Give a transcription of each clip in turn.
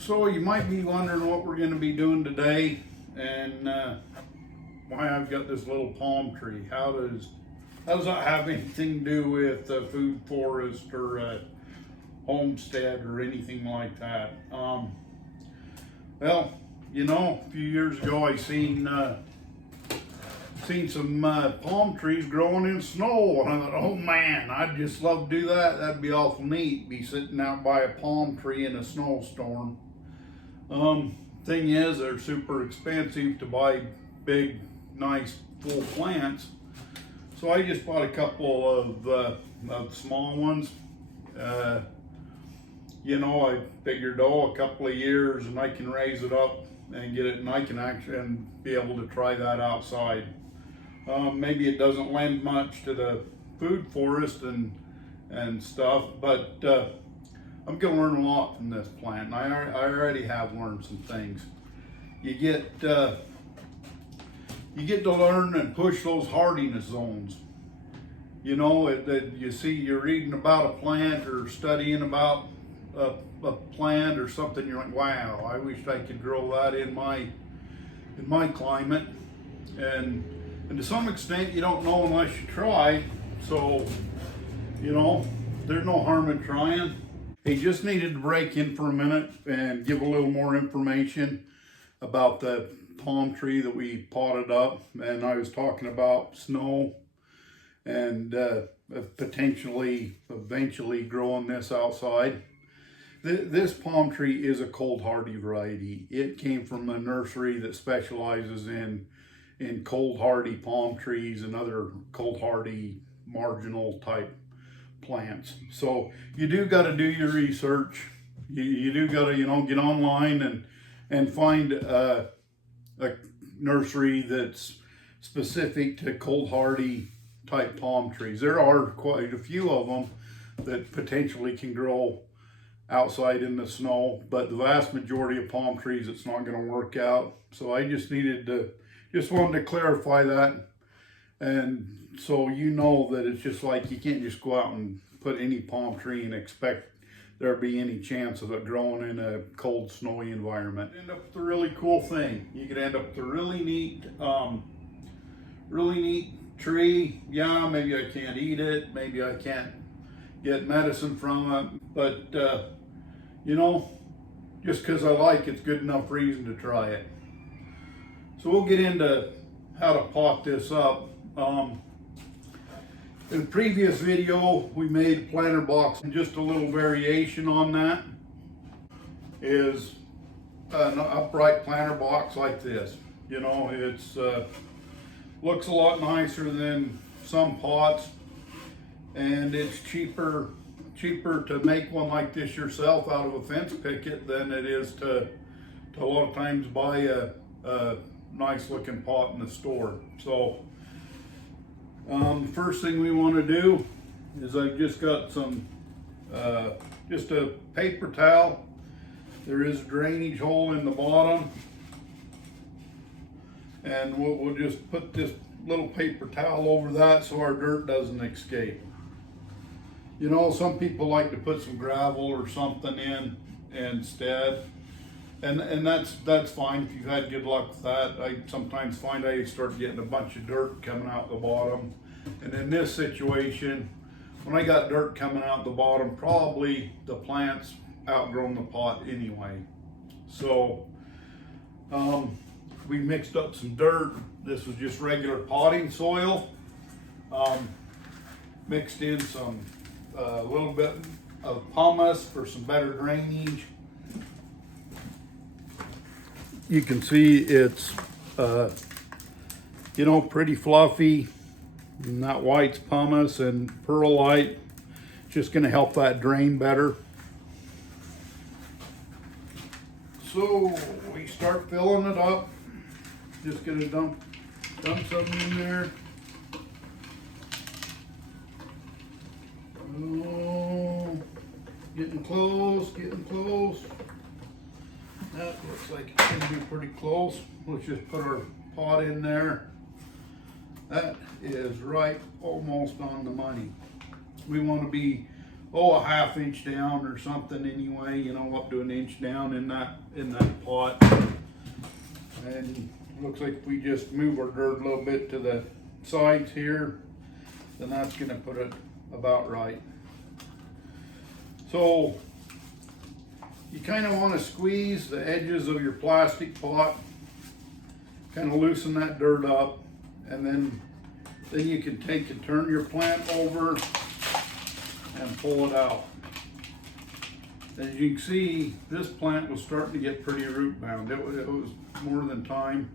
So you might be wondering what we're going to be doing today and why I've got this little palm tree. How does that have anything to do with food forest or homestead or anything like that? Well, you know, a few years ago I seen some palm trees growing in snow, and I thought, oh man, I'd just love to do that. That'd be awful neat, be sitting out by a palm tree in a snowstorm. Thing is, they're super expensive to buy big, nice, full plants. So I just bought a couple of small ones. You know, I figured, a couple of years and I can raise it up and get it, and I can actually be able to try that outside. Maybe it doesn't lend much to the food forest and stuff, but I'm going to learn a lot from this plant, and I already have learned some things. You get to learn and push those hardiness zones. You know, you're reading about a plant or studying about a plant or something. You're like, wow, I wish I could grow that in my climate. And to some extent, you don't know unless you try. So, you know, there's no harm in trying. He just needed to break in for a minute and give a little more information about the palm tree that we potted up. And I was talking about snow and potentially eventually growing this outside. This palm tree is a cold hardy variety. It came from a nursery that specializes in cold hardy palm trees and other cold hardy marginal type plants. So you do got to do your research. You do got to, you know, get online and find a nursery that's specific to cold hardy type palm trees. There are quite a few of them that potentially can grow outside in the snow, but the vast majority of palm trees, it's not going to work out. So I just wanted to clarify that. And so you know that it's just like you can't just go out and put any palm tree and expect there be any chance of it growing in a cold, snowy environment. End up with a really cool thing. You could end up with a really neat tree. Yeah, maybe I can't eat it. Maybe I can't get medicine from it. But, you know, just because I like it's good enough reason to try it. So we'll get into how to pot this up. In the previous video, we made a planter box, and just a little variation on that is an upright planter box like this. You know, it's looks a lot nicer than some pots, and it's cheaper to make one like this yourself out of a fence picket than it is to a lot of times buy a nice looking pot in the store. So the first thing we want to do is I've just got some just a paper towel. There is a drainage hole in the bottom, and we'll just put this little paper towel over that so our dirt doesn't escape. You know, some people like to put some gravel or something in instead. And that's fine if you've had good luck with that. I sometimes find I start getting a bunch of dirt coming out the bottom. And in this situation, when I got dirt coming out the bottom, probably the plant's outgrown the pot anyway. So we mixed up some dirt. This was just regular potting soil. Mixed in some a little bit of pumice for some better drainage. You can see it's, you know, pretty fluffy. And that white's pumice, and perlite just going to help that drain better. So we start filling it up. Just going to dump something in there. Oh, getting close. That looks like it's going to be pretty close. Let's just put our pot in there. That is right almost on the money. We want to be a half inch down or something anyway, you know, up to an inch down in that pot. And looks like if we just move our dirt a little bit to the sides here, then that's gonna put it about right. So you kind of want to squeeze the edges of your plastic pot, kind of loosen that dirt up, and then you can take and turn your plant over and pull it out. As you can see, this plant was starting to get pretty root bound. It was more than time.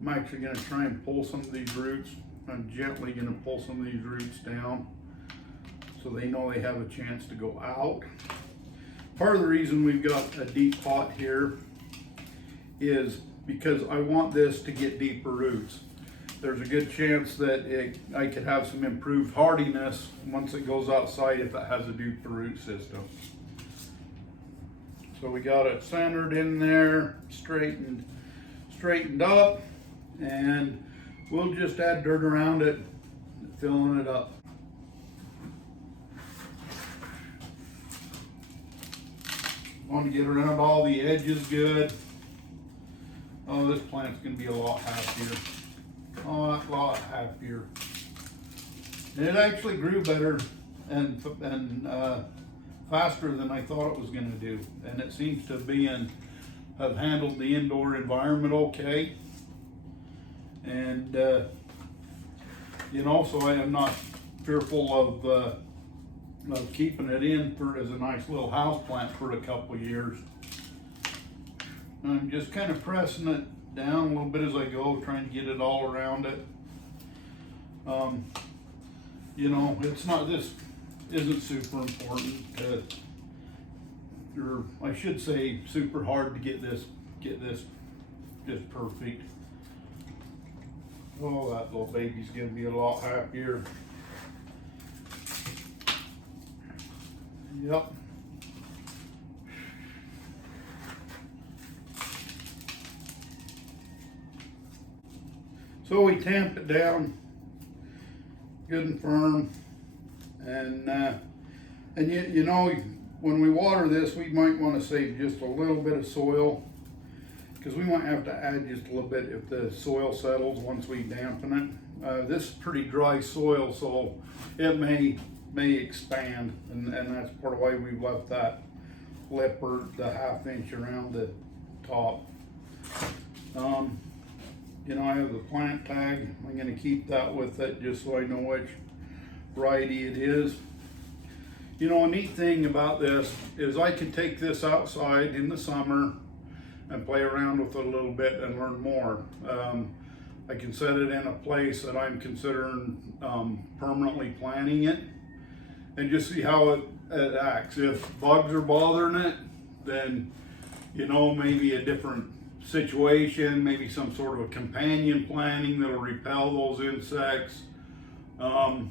I'm actually going to try and pull some of these roots. I'm gently going to pull some of these roots down so they know they have a chance to go out. Part of the reason we've got a deep pot here is because I want this to get deeper roots. There's a good chance that I could have some improved hardiness once it goes outside if it has a deeper root system. So we got it centered in there, straightened up, and we'll just add dirt around it, filling it up. Want to get around all the edges good. Oh, this plant's going to be a lot happier. Oh, a lot happier. And it actually grew better and faster than I thought it was going to do. And it seems to have handled the indoor environment okay. And you know, so I am not fearful of keeping it in as a nice little house plant for a couple years. I'm just kind of pressing it down a little bit as I go, trying to get it all around it. You know, this isn't super important or I should say super hard to get this just perfect. Oh, that little baby's gonna be a lot happier. Yep. So we tamp it down good and firm, and you know, when we water this, we might want to save just a little bit of soil, because we might have to add just a little bit if the soil settles once we dampen it. This is pretty dry soil, so it may expand, and that's part of why we've left that lip or the half inch around the top. You know, I have the plant tag. I'm going to keep that with it just so I know which variety it is. You know, a neat thing about this is I can take this outside in the summer and play around with it a little bit and learn more. I can set it in a place that I'm considering permanently planting it and just see how it acts. If bugs are bothering it, then, you know, maybe a different situation, maybe some sort of a companion planting that'll repel those insects. I'll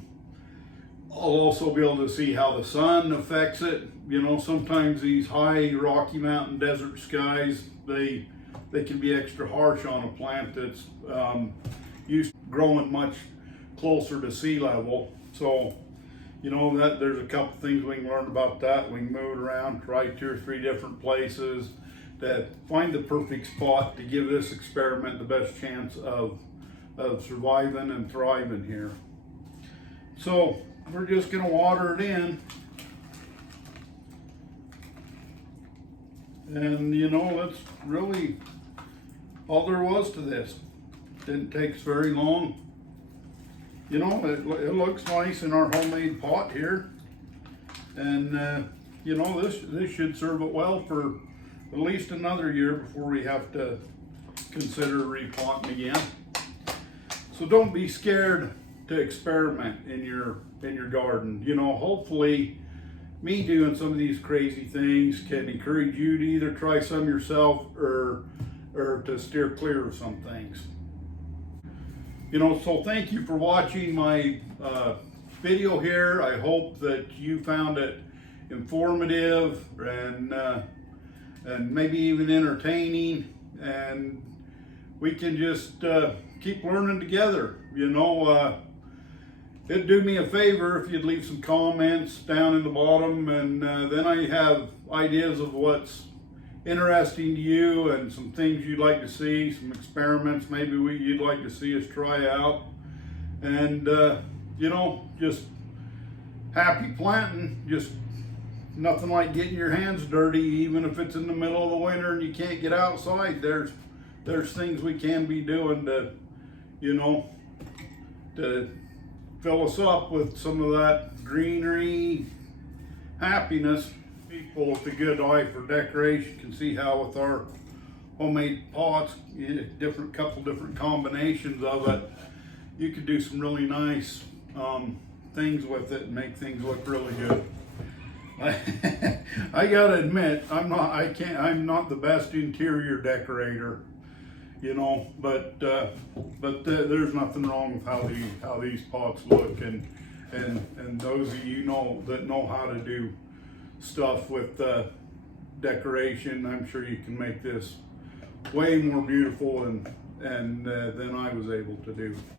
also be able to see how the sun affects it. You know, sometimes these high Rocky Mountain desert skies, they can be extra harsh on a plant that's used to growing much closer to sea level. So, you know, that there's a couple things we can learn about that. We can move it around, try 2 or 3 different places to find the perfect spot to give this experiment the best chance of surviving and thriving here. So we're just going to water it in, and you know, that's really all there was to this. Didn't take us very long. You know, it looks nice in our homemade pot here, and you know, this should serve it well for at least another year before we have to consider repotting again. So don't be scared to experiment in your garden. You know, hopefully me doing some of these crazy things can encourage you to either try some yourself or to steer clear of some things. You know, so thank you for watching my video here. I hope that you found it informative and maybe even entertaining, and we can just keep learning together. You know, it'd do me a favor if you'd leave some comments down in the bottom, and then I have ideas of what's interesting to you and some things you'd like to see, some experiments maybe you'd like to see us try out. And you know, just happy planting. Just nothing like getting your hands dirty, even if it's in the middle of the winter and you can't get outside. There's things we can be doing to, you know, to fill us up with some of that greenery happiness. People with a good eye for decoration can see how with our homemade pots, couple different combinations of it, you could do some really nice things with it and make things look really good. I gotta admit, I'm not the best interior decorator, you know, but there's nothing wrong with how these pots look, and those of you that know how to do stuff with decoration, I'm sure you can make this way more beautiful than I was able to do.